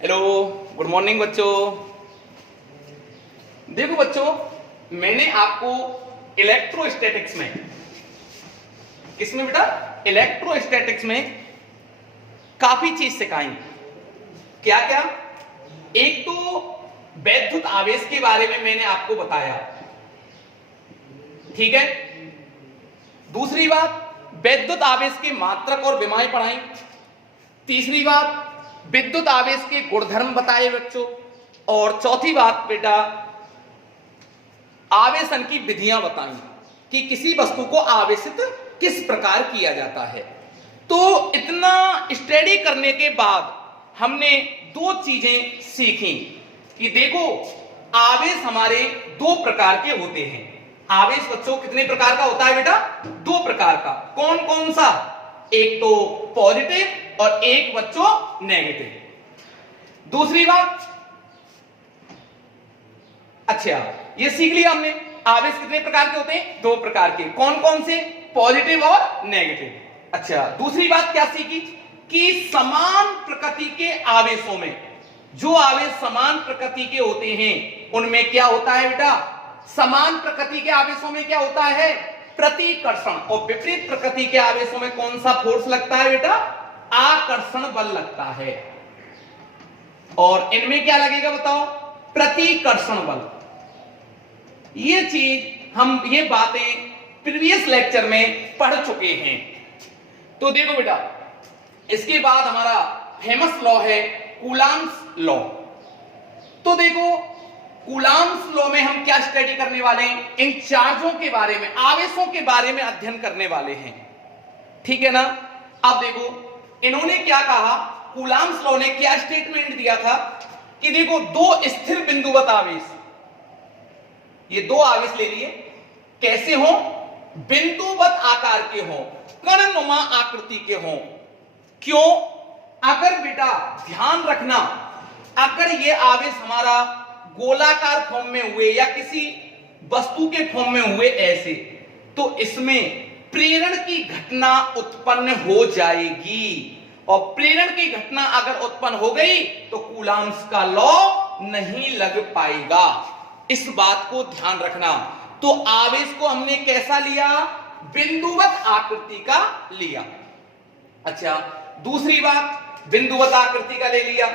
Hello, good morning बच्चों। देखो बच्चों, मैंने आपको इलेक्ट्रोस्टैटिक्स में, किसमें बेटा, इलेक्ट्रोस्टैटिक्स में काफी चीज सिखाई। क्या क्या? एक तो वैद्युत आवेश के बारे में मैंने आपको बताया, ठीक है। दूसरी बात, वैद्युत आवेश के मात्रक और विमाएं पढ़ाई। तीसरी बात, विद्युत आवेश के गुणधर्म बताए बच्चों। और चौथी बात बेटा, आवेशन की विधियां बताई कि किसी वस्तु को आवेशित किस प्रकार किया जाता है। तो इतना स्टडी करने के बाद हमने दो चीजें सीखी कि देखो, आवेश हमारे दो प्रकार के होते हैं। आवेश बच्चों कितने प्रकार का होता है बेटा? दो प्रकार का। कौन कौन सा? एक तो पॉजिटिव और एक बच्चों नेगेटिव। दूसरी बात, अच्छा ये सीख लिया हमने, आवेश कितने प्रकार के होते हैं? दो प्रकार के। कौन कौन से? पॉजिटिव और नेगेटिव। अच्छा, दूसरी बात क्या सीखी कि समान प्रकृति के आवेशों में, जो आवेश समान प्रकृति के होते हैं उनमें क्या होता है बेटा? समान प्रकृति के आवेशों में क्या होता है? प्रतिकर्षण। और विपरीत प्रकृति के आवेशों में कौन सा फोर्स लगता है बेटा? आकर्षण बल लगता है। और इनमें क्या लगेगा बताओ? प्रतिकर्षण बल। ये चीज हम, ये बातें प्रीवियस लेक्चर में पढ़ चुके हैं। तो देखो बेटा, इसके बाद हमारा फेमस लॉ है कूलाम्स लॉ। तो देखो, कूलाम्स लॉ में हम क्या स्टडी करने वाले हैं? इन चार्जों के बारे में, आवेशों के बारे में अध्ययन करने वाले हैं, ठीक है ना। अब देखो, इन्होंने क्या कहा, कूलाम्स लॉ ने क्या स्टेटमेंट दिया था कि देखो, दो स्थिर बिंदुवत आवेश, ये दो आवेश ले लिए, कैसे हो? बिंदुवत आकार के हो, कणनुमा आकृति के हो। क्यों? अगर बेटा ध्यान रखना, अगर ये आवेश हमारा गोलाकार फॉर्म में हुए या किसी वस्तु के फॉर्म में हुए ऐसे, तो इसमें प्रेरण की घटना उत्पन्न हो जाएगी। और प्रेरण की घटना अगर उत्पन्न हो गई तो कूलाम्स का लॉ नहीं लग पाएगा। इस बात को ध्यान रखना। तो आवेश को हमने कैसा लिया? बिंदुवत आकृति का लिया। अच्छा, दूसरी बात, बिंदुवत आकृति का ले लिया,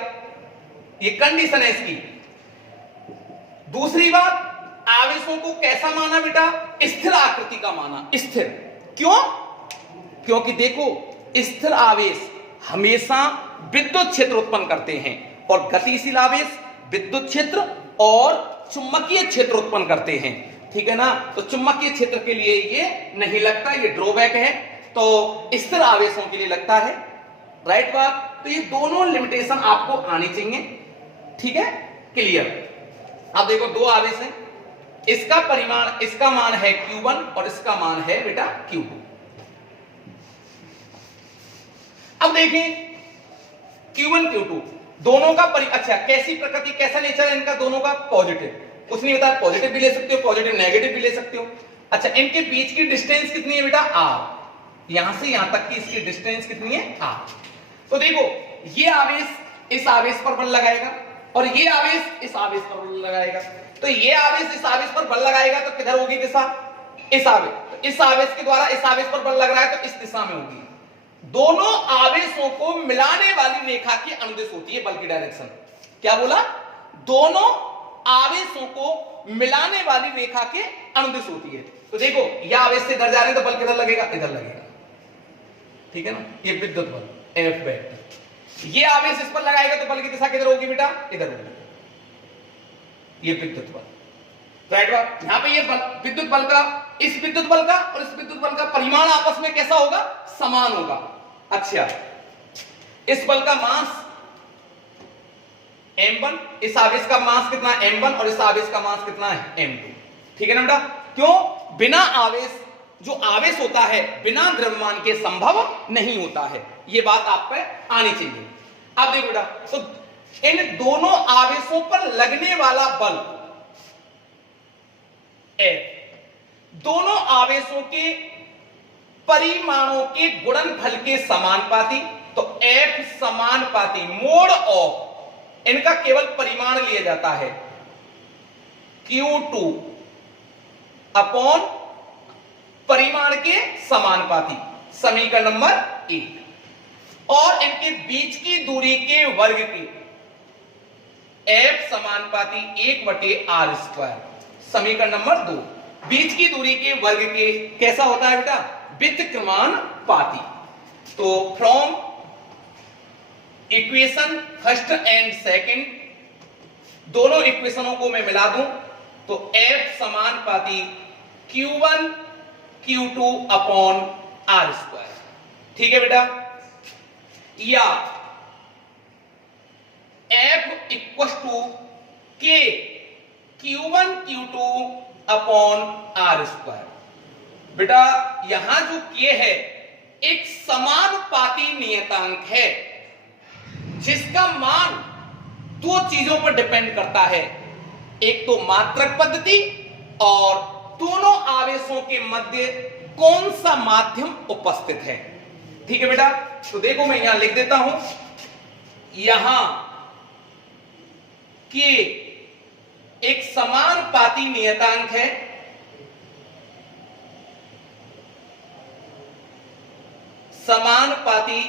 ये कंडीशन है इसकी। दूसरी बात, आवेशों को कैसा माना बेटा? स्थिर आकृति का माना। स्थिर क्यों? क्योंकि देखो, स्थिर आवेश हमेशा विद्युत क्षेत्र उत्पन्न करते हैं और गतिशील आवेश विद्युत क्षेत्र और चुंबकीय क्षेत्र उत्पन्न करते हैं, ठीक है ना। तो चुंबकीय क्षेत्र के लिए ये नहीं लगता, ये ड्रॉबैक है। तो स्थिर आवेशों के लिए लगता है, राइट बात। तो ये दोनों लिमिटेशन आपको आनी चाहिए, ठीक है, क्लियर। अब देखो, दो आवेश हैं, इसका परिमाण, इसका मान है Q1 और इसका मान है बेटा Q2। अब देखें Q1 Q2 दोनों का अच्छा, कैसी प्रकृति, कैसा नेचर है इनका दोनों का? पॉजिटिव। कुछ नहीं बताया, पॉजिटिव भी ले सकते हो, पॉजिटिव नेगेटिव भी ले सकते हो। अच्छा, इनके बीच की डिस्टेंस कितनी है बेटा? R। यहां से यहां तक की इसकी डिस्टेंस कितनी है? R। तो देखो, ये आवेश इस आवेश पर बल लगाएगा और ये आवेश इस आवेश पर बल लगाएगा। तो ये आवेश इस आवेश पर बल लगाएगा तो किधर होगी दिशा? इस आवेश, तो इस आवेश के द्वारा इस आवेश पर बल लग रहा है तो इस दिशा में होगी। दोनों आवेशों को मिलाने वाली रेखा की अनुदिश होती है बल की डायरेक्शन। क्या बोला? दोनों आवेशों को मिलाने वाली रेखा के अनुदिश होती है। तो देखो, यह आवेश से इधर जा रहे हैं तो बल किधर लगेगा? इधर लगेगा, ठीक है ना। ये विद्युत बल F वेक्टर। ये आवेश इस पर लगाएगा तो बल की दिशा किधर होगी बेटा? इधर होगी। ये विद्युत बल, राइट बात। यहां पे ये विद्युत बल का, इस विद्युत बल का और इस विद्युत बल का परिमाण आपस में कैसा होगा? समान होगा। अच्छा, इस बल का मास m1, इस आवेश का मास कितना? m1 और इस आवेश का मास कितना है? m2, ठीक है ना बेटा। क्यों? बिना आवेश, जो आवेश होता है बिना द्रव्यमान के संभव नहीं होता है। ये बात आप पे आनी चाहिए। अब देखो बेटा, तो इन दोनों आवेशों पर लगने वाला बल F दोनों आवेशों के परिमाणों के गुणनफल के समानुपाती। तो F समानुपाती मोड ऑफ इनका केवल परिमाण लिया जाता है Q2 अपॉन परिमाण के समानुपाती, समीकरण नंबर 1। और इनके बीच की दूरी के वर्ग के F समानुपाती 1/r², समीकरण नंबर 2। बीच की दूरी के वर्ग के कैसा होता है बेटा? व्युत्क्रमानुपाती। तो from equation first and second, दोनों इक्वेशनों को मैं मिला दूं तो F समानुपाती Q1 Q2 अपॉन r²। ठीक है बेटा? या F equal to K Q1 Q2 upon r²। बेटा यहां जो K है एक समानुपाती नियतांक है जिसका मान दो चीजों पर डिपेंड करता है, एक तो मात्रक पद्धति और दोनों आवेशों के मध्य कौन सा माध्यम उपस्थित है। ठीक है बेटा? तो देखो मैं यहां लिख देता हूं, यहां कि एक समानुपाती नियतांक है, समानुपाती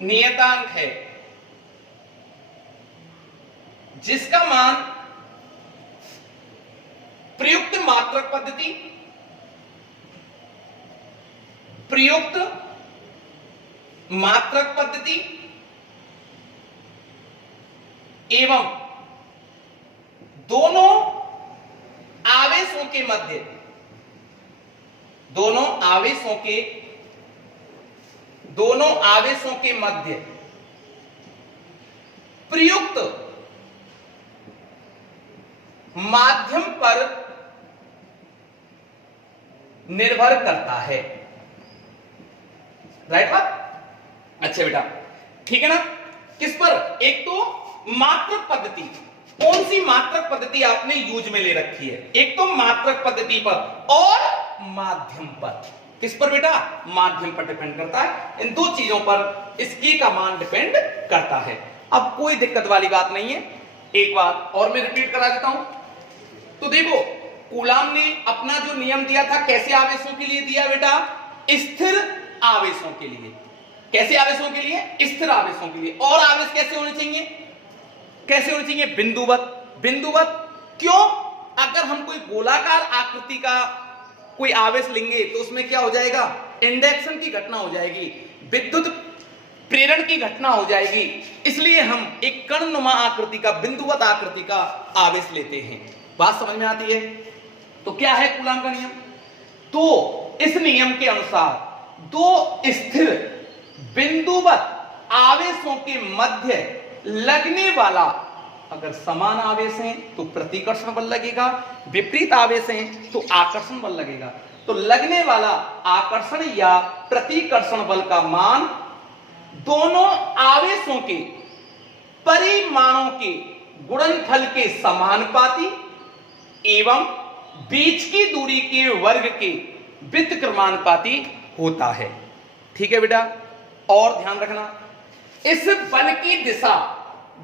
नियतांक है जिसका मान प्रयुक्त मात्रक पद्धति, प्रयुक्त मात्रक पद्धति एवं दोनों आवेशों के मध्य, दोनों आवेशों के मध्य प्रयुक्त माध्यम पर निर्भर करता है। राइट बात? अच्छा बेटा, ठीक है ना? किस पर? एक तो मात्रक पद्धति, कौन सी मात्रक पद्धति आपने यूज में ले रखी है? एक तो मात्रक पद्धति पर और माध्यम पर। किस पर बेटा? माध्यम पर डिपेंड करता है। इन दो चीजों पर इसकी का मान डिपेंड करता है। अब कोई दिक्कत वाली बात नहीं है। एक बात और मैं रिपीट करा देता हूं। तो देखो कूलाम ने अपना जो नियम दिया था कैसे आवेशों के लिए दिया बेटा? स्थिर आवेशों के लिए। कैसे आवेशों के लिए? स्थिर आवेशों के लिए। और आवेश कैसे होने चाहिए? कैसे होने चाहिए? बिंदुवत। बिंदुवत क्यों? अगर हम कोई गोलाकार आकृति का कोई आवेश लेंगे तो उसमें क्या हो जाएगा? इंडक्शन की घटना हो जाएगी, विद्युत प्रेरण की घटना हो जाएगी। इसलिए हम एक कणनुमा आकृति का, बिंदुवत आकृति का आवेश लेते हैं। बात समझ में आती है? तो क्या है कूलाम का नियम? तो इस नियम के अनुसार दो स्थिर बिंदुवत आवेशों के मध्य लगने वाला, अगर समान आवेश हैं तो प्रतिकर्षण बल लगेगा, विपरीत आवेश हैं तो आकर्षण बल लगेगा। तो लगने वाला आकर्षण या प्रतिकर्षण बल का मान दोनों आवेशों के परिमाणों के गुणनफल के समानुपाती एवं बीच की दूरी के वर्ग के व्युत्क्रमानुपाती होता है। ठीक है बेटा? और ध्यान रखना, इस बल की दिशा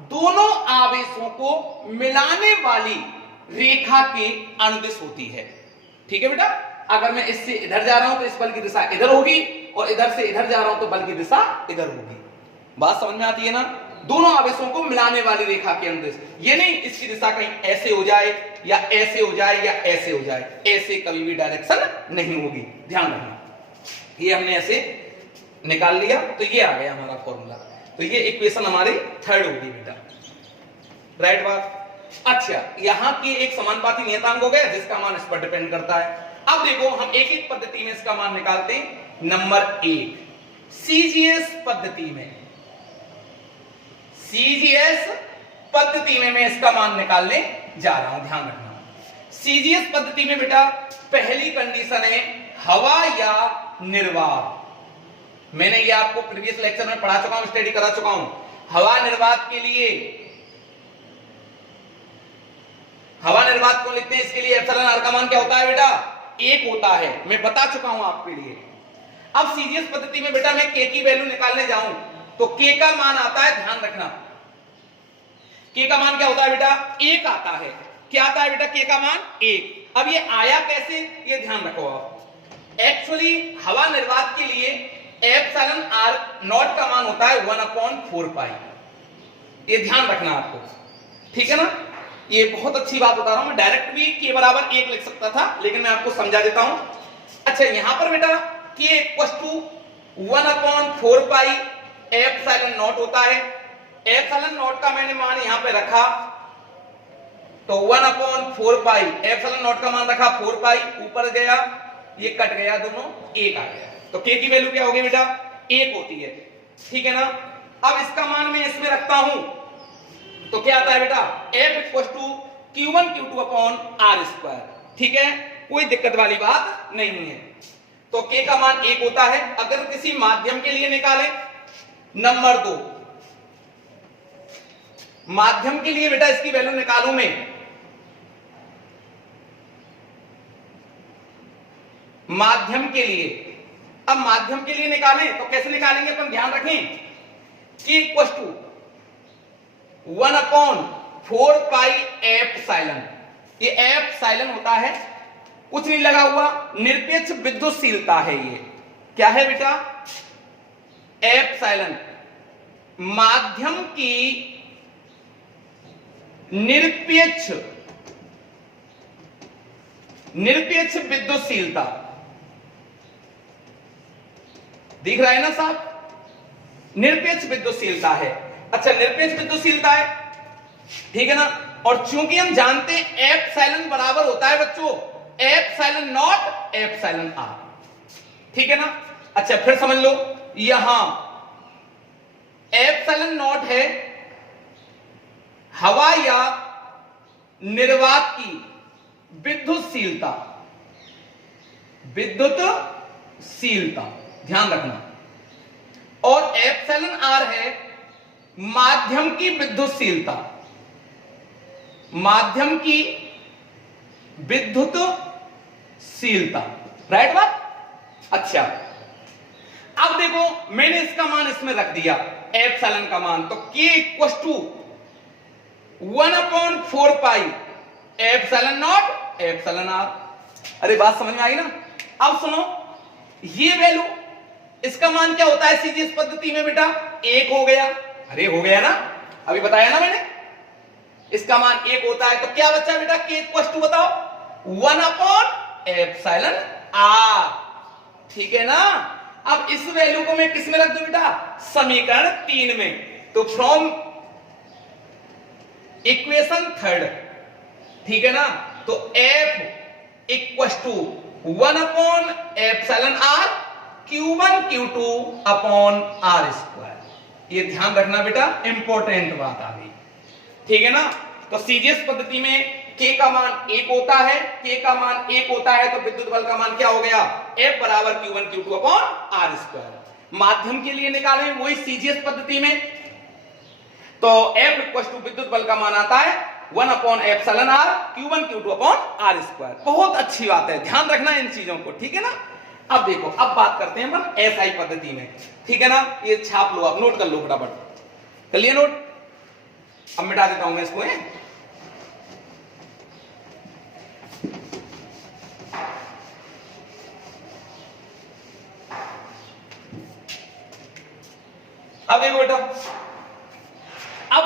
दोनों आवेशों को मिलाने वाली रेखा के अनुदिश होती है। ठीक है बेटा? अगर मैं इससे इधर जा रहा हूं तो इस बल की दिशा इधर होगी, और इधर से इधर जा रहा हूं तो बल की दिशा इधर होगी। बात समझ में आती है ना? दोनों आवेशों को मिलाने वाली रेखा के अनुदिश। ये नहीं इसकी दिशा कहीं ऐसे हो जाए या ऐसे हो जाए या ऐसे हो जाए, ऐसे कभी भी डायरेक्शन नहीं होगी। ध्यान रखना, ये हमने ऐसे निकाल लिया तो ये आ गया हमारा फॉर्मूला। तो ये इक्वेशन हमारी थर्ड होगी बेटा। राइट बात? अच्छा, यहां की एक समानुपाती नियतांक हो गया जिसका मान इस पर डिपेंड करता है। अब देखो हम एक एक पद्धति में इसका मान निकालते हैं। नंबर 1 सीजीएस पद्धति में, सीजीएस पद्धति में मैं इसका मान निकालने जा रहा हूं। ध्यान रखना, सीजीएस पद्धति में बेटा पहली कंडीशन है हवा या निर्वात। मैंने ये आपको प्रीवियस लेक्चर में पढ़ा चुका हूं, स्टडी करा चुका हूं। हवा निर्वात के लिए, हवा निर्वात को लिखते हैं, इसके लिए एप्सिलॉन आर का मान क्या होता है बेटा? 1 होता है। मैं बता चुका हूं आपके लिए। अब सीजीएस पद्धति में बेटा मैं के की वैल्यू निकालने जाऊं तो के का मान आता है, ध्यान रखना, के का मान क्या होता है बेटा, 1 आता है। क्या आता है बेटा, के का मान 1। अब ये आया कैसे, ये ध्यान रखो आप। एक्चुअली हवा निर्वात के लिए एप्सिलॉन आर नॉट का मान होता है 1/4 पाई। ये ध्यान रखना आपको, ठीक है ना। ये बहुत अच्छी बात बता रहा हूं मैं। डायरेक्ट भी के बराबर 1 लिख सकता था, लेकिन मैं आपको समझा देता हूं। अच्छा, यहां पर बेटा K equal to 1/4 pi epsilon not होता है। एप्सिलॉन नॉट का मैंने मान यहां पे रखा, तो 1/4 पाई एप्सिलॉन नॉट का मान रखा 4 पाई, ऊपर गया, ये कट गया, दोनों 1 आ गया। तो के की वैल्यू क्या होगी बेटा, 1 होती है, ठीक है ना। अब इसका मान मैं इसमें रखता हूं, तो क्या आता है बेटा, F equal to Q1 Q2 upon R square. ठीक है, कोई दिक्कत वाली बात नहीं है। तो K का मान 1 होता है। अगर किसी माध्यम के लिए निकालें, नंबर 2 माध्यम के लिए बेटा इसकी वैल्यू निकालूं मैं, माध्यम के लिए। अब माध्यम के लिए निकालें तो कैसे निकालेंगे अपन, ध्यान रखें। K equal to 1/4 pi epsilon, ये एप्सिलॉन होता है, कुछ नहीं लगा हुआ, निरपेक्ष विद्युतशीलता है। ये क्या है बेटा, एप्सिलॉन माध्यम की निरपेक्ष विद्युतशीलता। दिख रहा है ना साहब, निरपेक्ष विद्युतशीलता है। अच्छा, निरपेक्ष विद्युतशीलता है, ठीक है ना। और चूंकि हम जानते हैं एप्सिलॉन बराबर होता है बच्चों एप्सिलॉन नॉट एप्सिलॉन आर, ठीक है ना। अच्छा, फिर समझ लो, यहां एप्सिलॉन नॉट है हवा या निर्वात की विद्युतशीलता, ध्यान रखना। और एप्सिलॉन आर है माध्यम की विद्युतशीलता, माध्यम की विद्युतशीलता, राइट बात। अच्छा, अब देखो मैंने इसका मान इसमें रख दिया, एप्सिलॉन का मान, तो K equal to 1/4 pi epsilon not epsilon R. अरे बात समझ में आई ना। अब सुनो, ये वैल्यू, इसका मान क्या होता है सीधी इस पद्धति में बेटा, 1 हो गया। अरे हो गया ना, अभी बताया ना मैंने, इसका मान 1 होता है। तो क्या बच्चा बेटा, K इक्वल टू बताओ 1/एप्सिलॉन आर, ठीक है ना। अब इस वैल्यू को मैं किस में रख दूं बेटा, समीकरण 3 में। तो फ्रॉम इक्वेशन 3, ठीक है ना। तो F इक्वल टू 1/एप्सिलॉन R Q1 Q2 upon R square. ये ध्यान रखना बेटा, इंपॉर्टेंट बात आ गई, ठीक है ना। तो सीजीएस पद्धति में K का मान 1 होता है, K का मान 1 होता है, तो विद्युत बल का मान क्या हो गया, F बराबर Q1 Q2 upon R square. माध्यम के लिए निकालें वही सीजीएस पद्धति में, तो F इक्वल टू विद्युत बल का मान आता है 1/एप्सिलॉन R Q1 Q2 upon R square. बहुत अच्छी बात है, ध्यान रखना इन चीजों को, ठीक है ना। अब देखो, अब बात करते हैं अपन एसआई पद्धति में, ठीक है ना। ये छाप लो, आप नोट कर लो फटाफट, कर लिया नोट। अब मिटा देता हूं मैं इसको, अब देखो बेटा, अब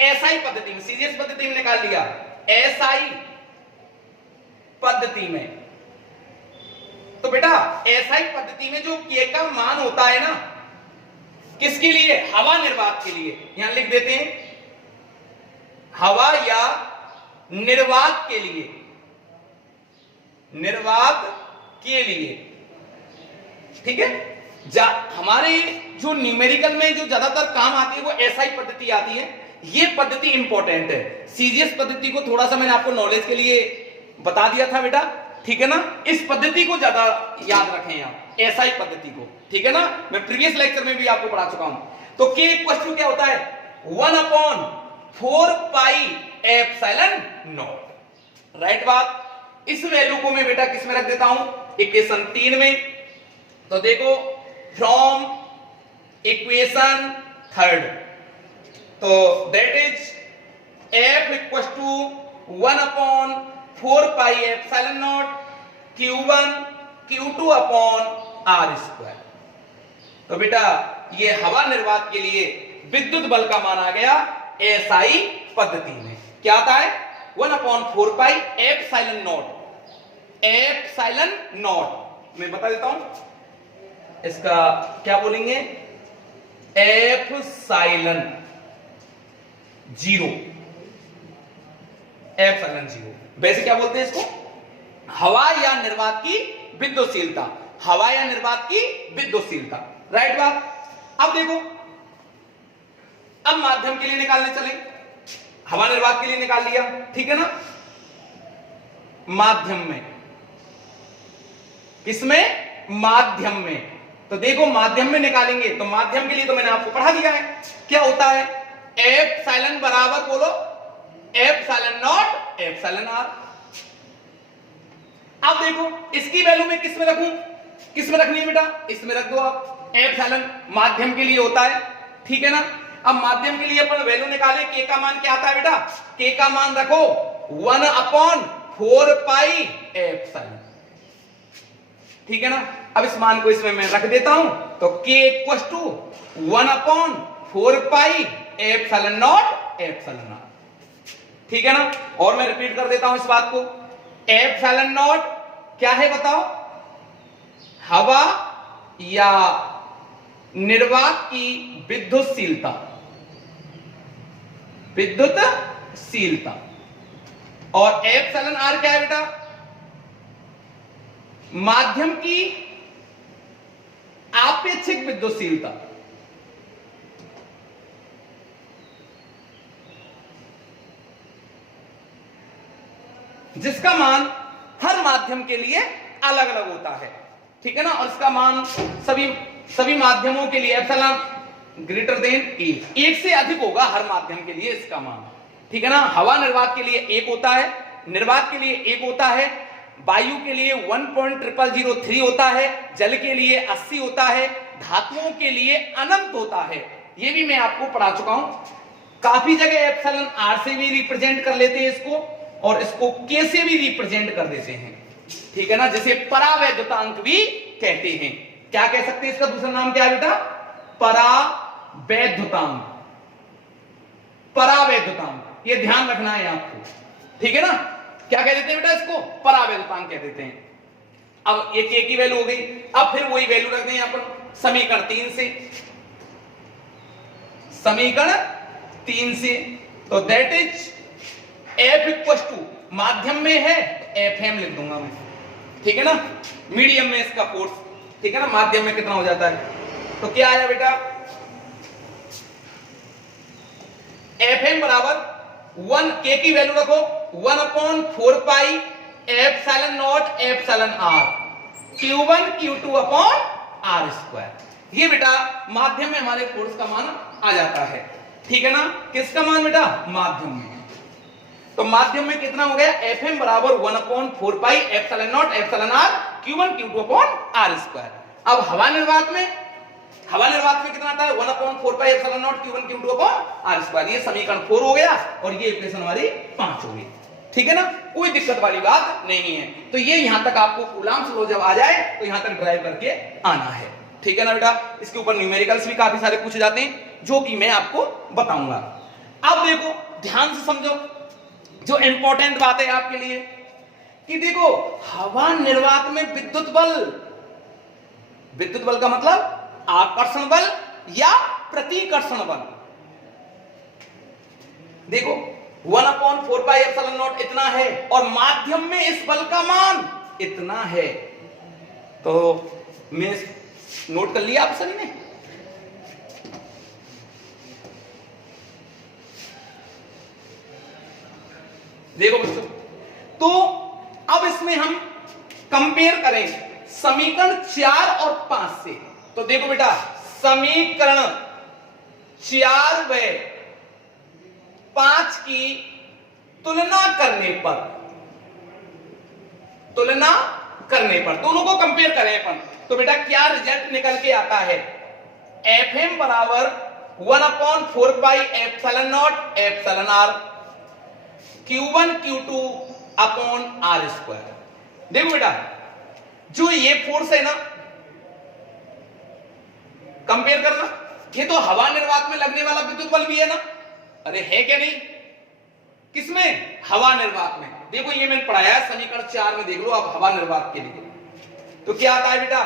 एसआई पद्धति में, सीजीएस पद्धति में निकाल लिया, एसआई पद्धति में, तो बेटा एसआई पद्धति में जो के का मान होता है ना, किसके लिए, हवा निर्वात के लिए, यहां लिख देते हैं हवा या निर्वात के लिए, निर्वात के लिए, ठीक है। हमारे जो न्यूमेरिकल में जो ज्यादातर काम आती है वो एसआई पद्धति आती है। ये पद्धति इंपॉर्टेंट है। सीजीएस पद्धति को थोड़ा सा मैंने आपको नॉलेज के लिए बता दिया था बेटा, ठीक है ना। इस पद्धति को ज्यादा याद रखें आप, एसआई पद्धति को, ठीक है ना। मैं प्रीवियस लेक्चर में भी आपको पढ़ा चुका हूं। तो K इक्वल टू क्या होता है, 1/4 पाई एप्सिलॉन नॉट, राइट बात। इस वैल्यू को मैं बेटा किस में रख देता हूं, इक्वेशन 3 में। तो देखो, फ्रॉम इक्वेशन 3, तो that is F equal to 1/4 pi epsilon not Q1 Q2 upon R square. तो बेटा ये हवा निर्वात के लिए विद्युत बल का मान आ गया एसआई पद्धति में। क्या आता है? 1/4 pi epsilon not. Epsilon not मैं बता देता हूं इसका क्या बोलेंगे, एप्सिलॉन जीरो। एप्सिलॉन जीरो वैसे क्या बोलते हैं इसको? हवा या निर्वात की विद्युतशीलता। हवा या निर्वात की विद्युतशीलता, राइट बात। अब देखो, अब माध्यम के लिए निकालने चले। हवा निर्वात के लिए निकाल लिया, ठीक है ना। माध्यम में, किसमें? माध्यम में। तो देखो माध्यम में निकालेंगे तो माध्यम के लिए तो मैंने आपको पढ़ा दिया है क्या होता है। एप्सिलॉन बराबर बोलो एप्सिलॉन नॉट एप्सिलॉन आर। अब देखो इसकी वैल्यू में किस में रखूं? किस में रखनी है बेटा? इसमें रख दो आप। एप्सिलॉन माध्यम के लिए होता है, ठीक है ना। अब माध्यम के लिए अपन वैल्यू निकाले, के का मान क्या आता है बेटा? के का मान रखो 1/4 पाई एप्सिलॉन, ठीक है ना। अब इस मान को इसमें मैं रख देता हूं तो K equal to 1/4 pi epsilon not epsilon R, ठीक है ना। और मैं रिपीट कर देता हूं इस बात को। एप्सिलॉन नॉट क्या है बताओ? हवा या निर्वात की विद्युतशीलता। विद्युतशीलता। और एप्सिलॉन आर क्या है बेटा? माध्यम की आपेक्षिक विद्युतशीलता। जिसका मान हर माध्यम के लिए अलग अलग होता है, ठीक है ना। और इसका मान सभी माध्यमों के लिए एप्सिलॉन ग्रेटर देन 1 से अधिक होगा हर माध्यम के लिए इसका मान, ठीक है ना। हवा निर्वात के लिए 1 होता है, निर्वात के लिए 1 होता है, वायु के लिए 1.0003 होता है, जल के लिए 80 होता है, धातुओं के लिए अनंत होता है। ये भी मैं आपको पढ़ा चुका हूं। काफी जगह एप्सिलॉन आर से भी रिप्रेजेंट कर लेते हैं इसको, और इसको के से भी रिप्रेजेंट कर देते हैं, ठीक है ना। जिसे परावैद्युतांक भी कहते हैं। क्या कह सकते हैं? इसका दूसरा नाम क्या है बेटा? परावैद्युतांक। परावैद्युतांक, ये ध्यान रखना है आपको, ठीक है ना। क्या कह देते हैं बेटा इसको? परावैद्युतांक कह देते हैं। अब ये के की वैल्यू हो गई। अब फिर वही वैल्यू रख दें यहां पर समीकरण 3 से। समीकरण 3 से तो that is F equal to, माध्यम में है एफ एम लिख दूंगा मैं, ठीक है ना। मीडियम में इसका फोर्स, ठीक है ना। माध्यम में कितना हो जाता है? तो क्या आया बेटा? एफ एम बराबर 1, के की वैल्यू रखो 1/4 pi epsilon not epsilon R Q1 Q2 upon R square. ये बेटा माध्यम में हमारे फोर्स का मान आ जाता है, ठीक है ना। किसका मान बेटा? माध्यम में। तो माध्यम में कितना हो गया? एफ एम बराबर 1/4 pi epsilon not epsilon R Q1 Q2 upon R square. अब हवा निर्वात में कितना आता है? 1/4 pi epsilon not Q1 Q2 upon R square. ये समीकरण 4 हो गया और ये इक्वेशन हमारी 5 हो गई, ठीक है ना। कोई दिक्कत वाली बात नहीं है। तो ये यहां तक आपको कूलाम्स लॉ जब आ जाए तो यहां तक ड्राइव करके आना है, ठीक है ना बेटा। इसके ऊपर न्यूमेरिकल्स भी काफी सारे पूछे जाते हैं जो कि मैं आपको बताऊंगा। अब देखो ध्यान से समझो, जो इंपॉर्टेंट बात है आपके लिए कि देखो हवा निर्वात में विद्युत बल का मतलब आकर्षण बल या प्रतिकर्षण बल। देखो 1/4 पाई एप्सिलॉन नॉट इतना है और माध्यम में इस बल का मान इतना है। तो मैं नोट कर लिया आप सभी ने? देखो बच्चों, तो अब इसमें हम कंपेयर करें समीकरण 4 और 5 से। तो देखो बेटा, समीकरण 4 व 5 की तुलना करने पर दोनों को कंपेयर करें अपन, तो बेटा क्या रिजल्ट निकल के आता है? एफ एम बराबर 1/4 pi epsilon not epsilon R Q1 Q2 upon R square. देखो बेटा, जो ये फोर्स है ना, कंपेयर करना, ये तो हवा निर्वात में लगने वाला विद्युत बल भी है ना, अरे है क्या नहीं, किसमें, हवा निर्वात में। देखो ये मैंने पढ़ाया है समीकरण 4 में, देख लो आप हवा निर्वात के लिए। तो क्या आता है बेटा,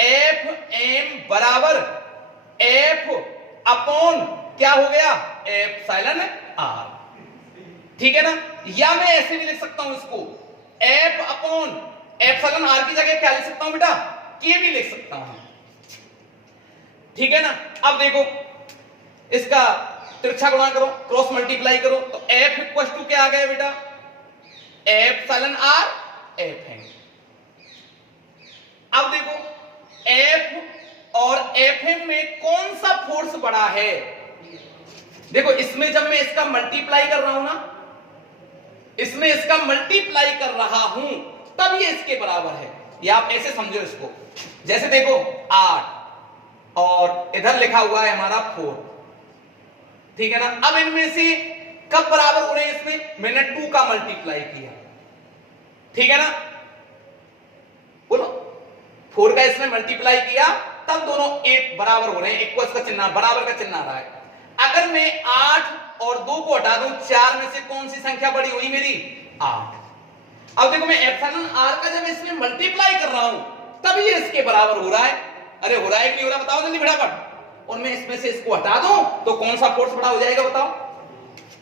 एफ एम बराबर एफ अपॉन क्या हो गया, एप्सिलॉन आर, ठीक है ना। या मैं ऐसे भी लिख सकता हूं इसको, एफ अपॉन एप्सिलॉन आर की जगह क्या लिख सकता हूं बेटा, के भी लिख सकता हूं, ठीक है ना। अब देखो इसका तिरछा गुणा करो, क्रॉस मल्टीप्लाई करो, तो एफ इक्वल टू क्या आ गया बेटा, एप्सिलॉन आर एफ है। अब देखो एफ और एफ एम में कौन सा फोर्स बड़ा है, देखो इसमें जब मैं इसका मल्टीप्लाई कर रहा हूं ना, इसमें इसका मल्टीप्लाई कर रहा हूं, तब ये इसके बराबर है। या आप ऐसे समझो इसको, जैसे देखो 8 और इधर लिखा हुआ है हमारा 4, ठीक है ना। अब इनमें से कब बराबर हो रहे हैं, इसमें मैंने 2 का मल्टीप्लाई किया, ठीक है ना, बोलो 4 का इसमें मल्टीप्लाई किया, तब दोनों एक बराबर हो रहे हैं, इक्वल्स का चिन्ह, बराबर का चिन्ह आ रहा है। अगर मैं 8 और 2 को हटा दूं, 4 में से कौन सी संख्या बड़ी हुई मेरी, 8। अब देखो मैं एप्सिलॉन आर का जब इसमें मल्टीप्लाई कर रहा हूं, तब ये इसके बराबर हो रहा है। अरे हो रहा है कि नहीं हो रहा, बताओ जल्दी फटाफट। और मैं इसमें से इसको हटा दूं तो कौन सा फोर्स बड़ा हो जाएगा, बताओ,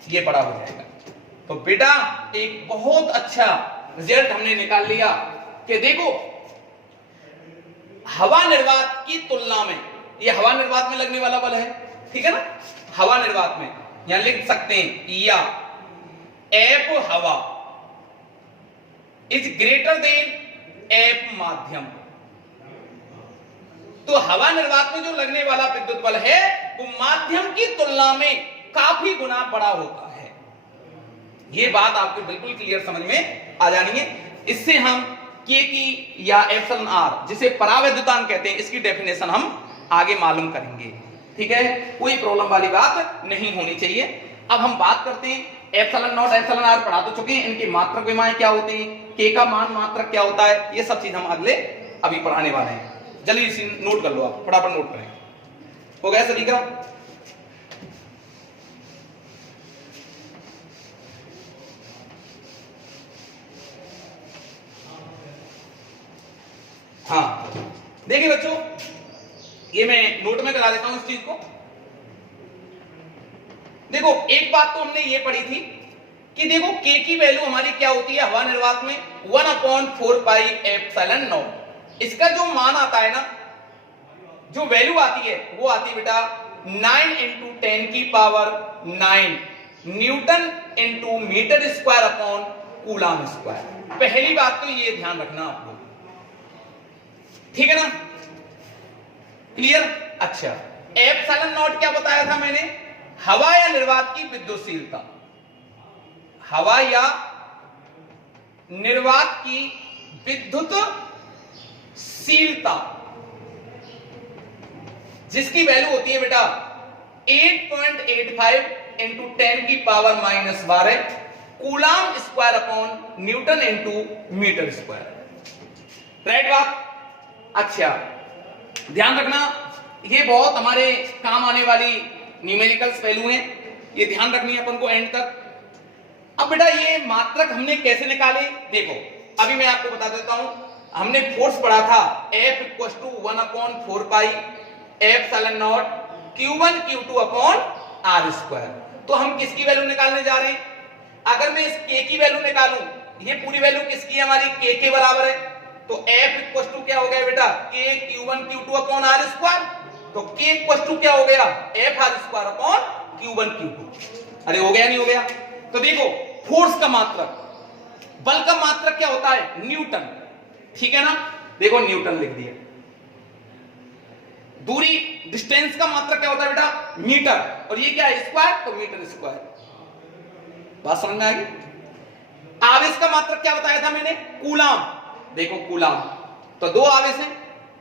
ये बड़ा हो जाएगा। तो बेटा एक बहुत अच्छा रिजल्ट हमने निकाल लिया कि देखो हवा निर्वात की तुलना में, ये हवा निर्वात में लगने वाला बल है, ठीक है ना, हवा निर्वात में यहां लिख सकते हैं, या एफ हवा इज ग्रेटर देन एफ माध्यम। तो हवा निर्वात में जो लगने वाला विद्युत बल है वो माध्यम की तुलना में काफी गुना बड़ा होता है। ये बात आपको बिल्कुल क्लियर समझ में आ जानी है। इससे हम के की या एप्सिलॉन आर, जिसे परावैद्युतांक कहते हैं, इसकी डेफिनेशन हम आगे मालूम करेंगे, ठीक है, कोई प्रॉब्लम वाली बात नहीं होनी चाहिए। अब हम बात करते हैं, एप्सिलॉन नॉट एप्सिलॉन आर पढ़ा तो चुके हैं, इनके मात्रक विमाएं क्या होते हैं, के का मान मात्रक क्या होता है, ये सब चीज हम अगले अभी पढ़ाने वाले हैं। जल्दी इसी नोट कर लो, आप फटाफट नोट करें। हो गया सभी का? हाँ देखिए बच्चों, ये मैं नोट में करा देता हूं इस चीज को। देखो एक बात तो हमने ये पढ़ी थी कि देखो के की वैल्यू हमारी क्या होती है हवा निर्वात में, 1/4 पाई एप्सिलॉन नॉट। इसका जो मान आता है ना, जो वैल्यू आती है वो आती है बेटा 9 × 10 की power 9 newton × metre square upon coulomb square. पहली बात तो ये ध्यान रखना आप लोग, ठीक है ना, क्लियर। अच्छा, एप्सिलॉन नॉट क्या बताया था मैंने, हवा या निर्वात की विद्युतशीलता, हवा या निर्वात की विद्युतशीलता, जिसकी वैल्यू होती है बेटा 8.85 × 10 की power -12 coulomb square upon newton × metre square. Right बात। अच्छा ध्यान रखना, ये बहुत हमारे काम आने वाली न्यूमेरिकल्स वैल्यू हैं, ये ध्यान रखनी है अपन को एंड तक। अब बेटा ये मात्रक हमने कैसे निकाले, देखो अभी मैं आपको बता देता हूं। हमने फोर्स पढ़ा था F = 1/4 pi epsilon not Q1 Q2 upon R square. तो हम किसकी वैल्यू निकालने जा रहे हैं, अगर मैं इस K की वैल्यू निकालूं, ये पूरी वैल्यू किसकी है हमारी, K के बराबर है, तो F = क्या हो गया बेटा, K Q1 Q2 upon R square. तो K = क्या हो गया, F R square upon Q1 Q2। अरे हो गया नहीं हो गया। तो देखो फोर्स का मात्रक, बल का मात्रक क्या होता है, न्यूटन, ठीक है ना, देखो न्यूटन लिख दिया। दूरी डिस्टेंस का मात्रक क्या होता है बेटा, मीटर, और ये क्या है स्क्वायर, तो मीटर स्क्वायर। बात समझ में आ गई। आवेश का मात्रक क्या बताया था मैंने, कूलम, देखो कूलम, तो दो आवेश हैं,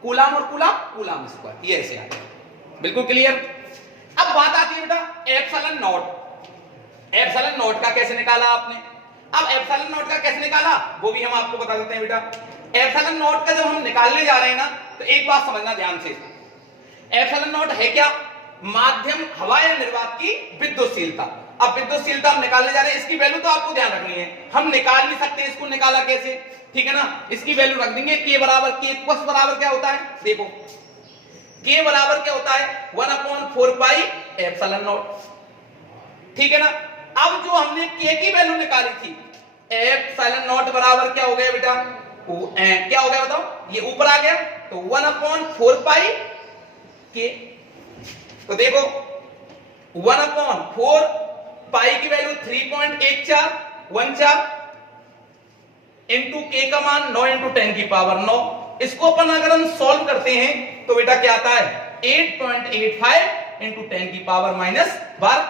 कूलम और कूलम, कूलम स्क्वायर, ये ऐसे आ गया, बिल्कुल क्लियर। अब बात आती है बेटा एप्सिलॉन नॉट। एप्सिलॉन नॉट का कैसे निकाला आपने? अब एप्सिलॉन नॉट का कैसे निकाला वो भी हम आपको बता देते हैं बेटा। एप्सिलॉन नॉट का जब हम निकालने जा रहे हैं ना, तो एक बात समझना ध्यान से। एप्सिलॉन नॉट है क्या? माध्यम हवा या निर्वात की विद्युतशीलता। अब विद्युतशीलता हम निकालने जा रहे हैं, इसकी वैल्यू तो आपको ध्यान रखनी है, हम निकाल भी सकते हैं इसको। निकाला कैसे? ठीक है ना, इसकी वैल्यू रख देंगे k बराबर, k बराबर क्या होता है? देखो k बराबर क्या होता है? 1/4 पाई एप्सिलॉन नॉट। ठीक है ना। अब जो हमने k की वैल्यू निकाली थी, एप्सिलॉन नॉट बराबर क्या हो गया बेटा? क्या हो गया बताओ? ये ऊपर आ गया, तो 1/4 पाई k। तो देखो 1/4 पाई की वैल्यू 3.1414 इंटू k का मान 9 इंटू 10 की पावर 9। इसको अपन अगर हम सॉल्व करते हैं तो बेटा क्या आता है? 8.85 इंटू 10 की पावर -12।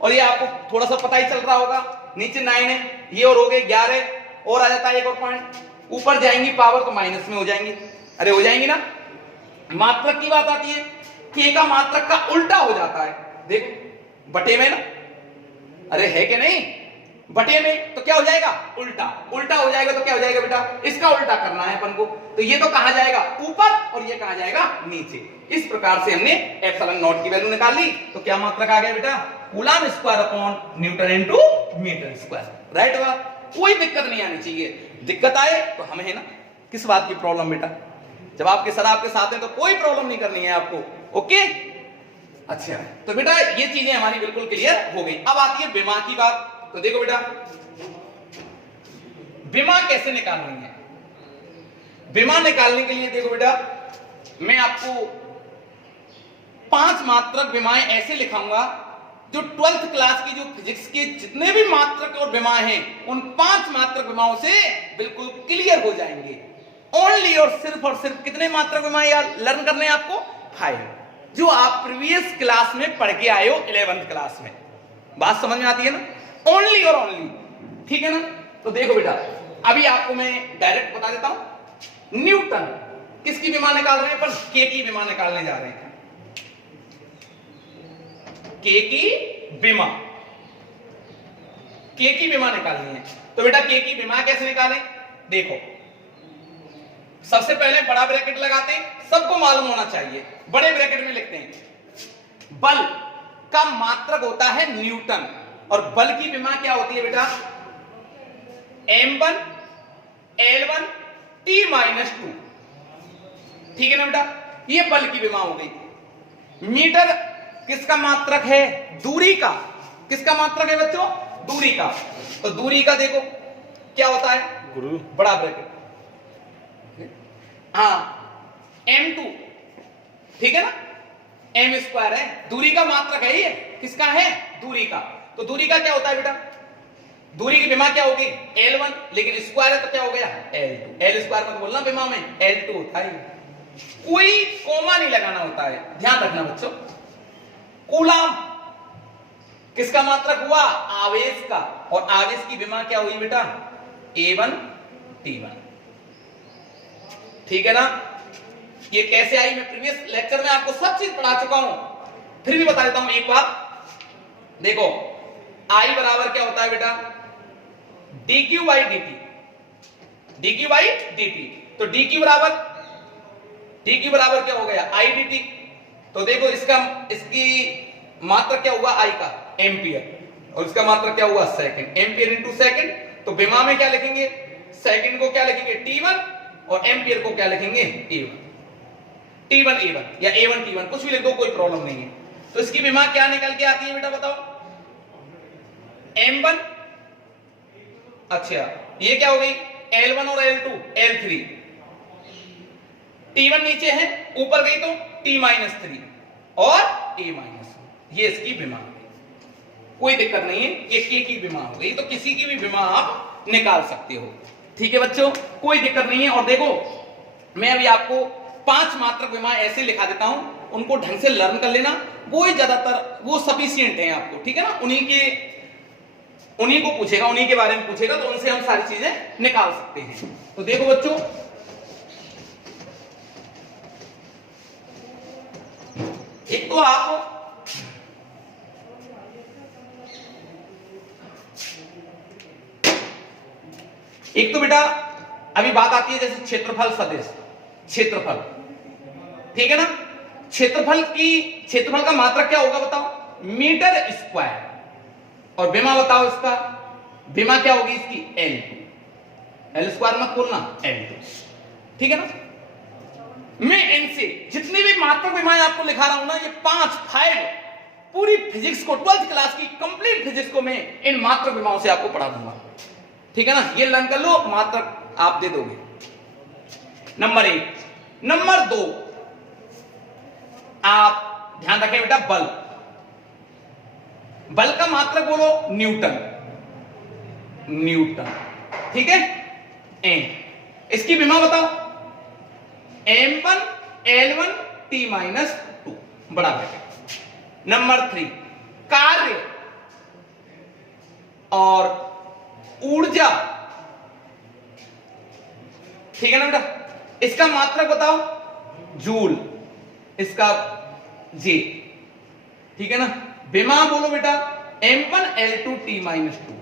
और ये आपको थोड़ा सा पता ही चल रहा होगा, नीचे 9 है, ये और हो गए 11 और आ जाता है एक और पॉइंट, ऊपर जाएंगी पावर तो माइनस में हो जाएंगी। अरे हो जाएंगी ना। मात्रक की बात आती है, k का मात्रक का उल्टा हो जाता है। देखो बटे में ना, अरे है कि नहीं? बटे में तो क्या हो जाएगा? उल्टा। उल्टा हो जाएगा तो क्या हो जाएगा बेटा? इसका उल्टा करना है अपन को, तो ये तो कहां जाएगा? ऊपर, और ये कहां जाएगा? नीचे। इस प्रकार से हमने एप्सिलॉन नॉट की वैल्यू निकाल ली। तो क्या मात्रक आ गया बेटा? Coulomb square upon newton into metre square. Right हुआ? कोई दिक्कत नहीं आनी चाहिए। दिक्कत आए तो हमें है ना, किस बात की प्रॉब्लम बेटा? जब आपके सर आपके साथ हैं तो कोई प्रॉब्लम नहीं करनी है आपको। ओके, अच्छा, तो बेटा ये चीजें हमारी बिल्कुल क्लियर हो गई। अब आती है विमा की बात। तो देखो बेटा, विमा कैसे निकालनी है? विमा निकालने के लिए देखो बेटा, मैं आपको 5 मात्रक विमाएं ऐसे लिखाऊंगा जो 12th क्लास की जो फिजिक्स के जितने भी मात्रक और विमाएं हैं, उन 5 मात्रक विमाओं से बिल्कुल क्लियर हो जाएंगे। ओनली और सिर्फ कितने मात्रक विमाएं यार लर्न करने हैं आपको? 5, जो आप प्रीवियस क्लास में पढ़ के आए हो 11th क्लास में। बात समझ में आती है ना? ओनली और ओनली, ठीक है ना। तो देखो बेटा, अभी आपको मैं डायरेक्ट बता देता हूं। न्यूटन किसकी विमा निकाल रहे हैं अपन? के की विमा निकालने जा रहे हैं। के की विमा, के की विमा निकालनी है। तो बेटा के की विमा कैसे निकालें? देखो, सबसे पहले बड़ा ब्रैकेट लगाते हैं, सबको मालूम होना चाहिए। बड़े ब्रैकेट में लिखते हैं बल का मात्रक होता है न्यूटन, और बल की विमा क्या होती है बेटा? m1 l1 t-2। ठीक है ना बेटा, ये बल की विमा हो गई। मीटर किसका मात्रक है? दूरी का। किसका मात्रक है बच्चों? दूरी का। तो दूरी का देखो क्या होता है? गुरु बड़ा ब्रैकेट, हाँ m2, ठीक है ना, m स्क्वायर है, दूरी का मात्रक है ये। किसका है? दूरी का। तो दूरी का क्या होता है बेटा? दूरी की विमा क्या होगी? L1, लेकिन स्क्वायर है तो क्या हो गया? L2। L स्क्वायर मत बोलना विमा में, L2 होता है। कोई कोमा नहीं लगाना होता है, ध्यान रखना बच्चों। कूलम किसका मात्रक हुआ? आवेश का। और आवेश की विमा क्या हुई बेटा? A1 T1। ठीक है ना। ये कैसे आई? मैं प्रीवियस लेक्चर में आपको सब चीज पढ़ा चुका हूं, फिर भी बता देता हूं एक बार। देखो I बराबर क्या होता है बेटा? dq by dt। dq by dt, तो dq बराबर क्या हो गया? I dt। तो देखो इसकी मात्रक क्या हुआ? I का एम्पियर, और इसका मात्रक क्या हुआ? सेकंड। एम्पियर इंटू सेकंड, तो विमा में क्या लिखेंगे? सेकंड को क्या लिखेंगे? T1, और एम्पियर को क्या लिखेंगे? A1। T1 A1 या A1 T1, कुछ भी लिख दो, कोई प्रॉब्लम नहीं है। तो इसकी विमा क्या निकल के आती है बेटा बताओ? M1, अच्छा ये क्या हो गई? L1 और L2 L3। T1 नीचे है, ऊपर गई तो T-3 और A-1, ये इसकी विमा। कोई दिक्कत नहीं है, ये के की विमा हो गई, तो किसी की भी विमा आप निकाल सकते हो। ठीक है बच्चों, कोई दिक्कत नहीं है। और देखो मैं अभी आपको 5 मात्रक विमा ऐसे लिखा देता हूं, उनको ढंग से लर्न कर लेना, वो ही ज्यादातर वो सफिशिएंट है आपको। ठीक है ना, उन्हीं को पूछेगा, उन्हीं के बारे में पूछेगा, तो उनसे हम सारी चीजें निकाल सकते हैं। तो देखो बच्चों, एक तो आप एक तो बेटा अभी बात आती है जैसे क्षेत्रफल सदिश, क्षेत्रफल, ठीक है ना। क्षेत्रफल का मात्रक क्या होगा बताओ, मीटर स्क्वायर। और विमा बताओ इसका, विमा क्या होगी इसकी, L स्क्वायर मत बोलना, L2, ठीक है ना। मैं इनसे जितनी भी मात्रक विमाएं आपको लिखा रहा हूं ना, ये 5 पूरी फिजिक्स को, 12th क्लास की कंप्लीट फिजिक्स को मैं इन मात्रक विमाओं से आपको पढ़ा दूंगा, ठीक है ना। ये लर्न कर लो, मात्रक आप दे दोगे। नंबर 1। नंबर 2, आप ध्यान रखें बेटा, बल का मात्रक बोलो न्यूटन, ठीक है। एम, इसकी विमा बताओ, m1 L1 T-2 बड़ा ब्रैकेट। नंबर 3, कार्य और ऊर्जा, ठीक है ना बेटा। इसका मात्रक बताओ जूल, इसका जे, ठीक है ना। विमा बोलो बेटा m1 L2 T-2।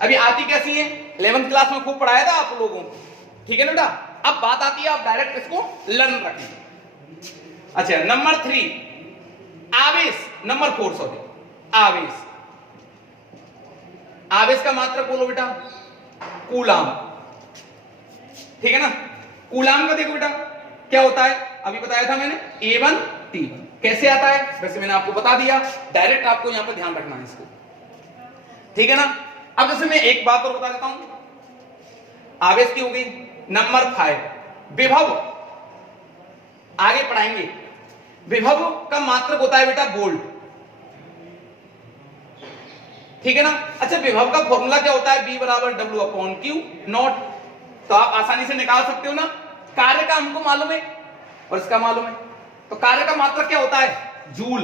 अभी आती कैसी है, 11th क्लास में खूब पढ़ाया था आप लोगों को, ठीक है ना बेटा। अब बात आती है, आप डायरेक्ट इसको लर्न रखें। अच्छा, नंबर 3 आवेश, नंबर 4 सॉरी, आवेश का मात्रक बोलो बेटा कूलाम, ठीक है ना। कूलाम का देखो बेटा क्या होता है, अभी बताया था मैंने, A1 T1। कैसे आता है वैसे मैंने आपको बता दिया, डायरेक्ट आपको यहां पर ध्यान रखना है इसको, ठीक है ना। अब जैसे मैं एक बात और बता देता हूं, आवेश की हो गई। नंबर 5 विभव, आगे पढ़ाएंगे। विभव का मात्रक होता है बेटा वोल्ट, ठीक है ना। अच्छा, विभव का फॉर्मूला क्या होता है, V बराबर W/Q नॉट। तो आप आसानी से निकाल सकते हो ना। कार्य का हमको मालूम है और इसका मालूम है, तो कार्य का मात्रक क्या होता है, joule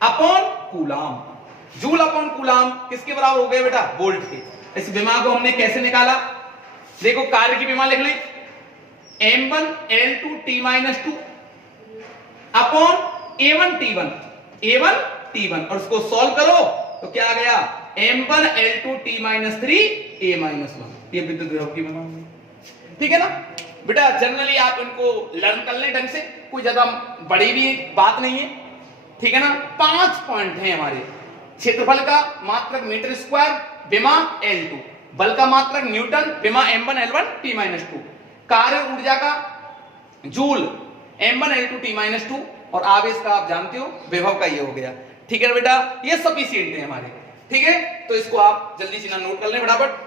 upon coulomb. Joule upon coulomb किसके बराबर हो गए बेटा, वोल्ट के। इस विमा को हमने कैसे निकाला, देखो कार्य की विमा लिख लें, m1 L2 T-2 upon A1 T1 और उसको सॉल्व करो तो क्या आ गया, m1 L2 T-3 A-1। ये विद्युत विभव की विमा, ठीक है ना बेटा। जनरली आप इनको लर्न कर लें ढंग से, कोई ज्यादा बड़ी भी बात नहीं है, ठीक है ना। 5 पॉइंट हैं हमारे। क्षेत्रफल का मात्रक मीटर स्क्वायर, विमा L2, बल का मात्रक न्यूटन, विमा m1 L1 T-2, कार्य ऊर्जा का जूल m1 L2 T-2 और आवेश का आप जानते हो विभव का ये हो गया, ठीक है बेटा। ये सफिशिएंट है हमारे, ठीक है। तो इसको आप जल्दी से ना नोट कर लें फटाफट।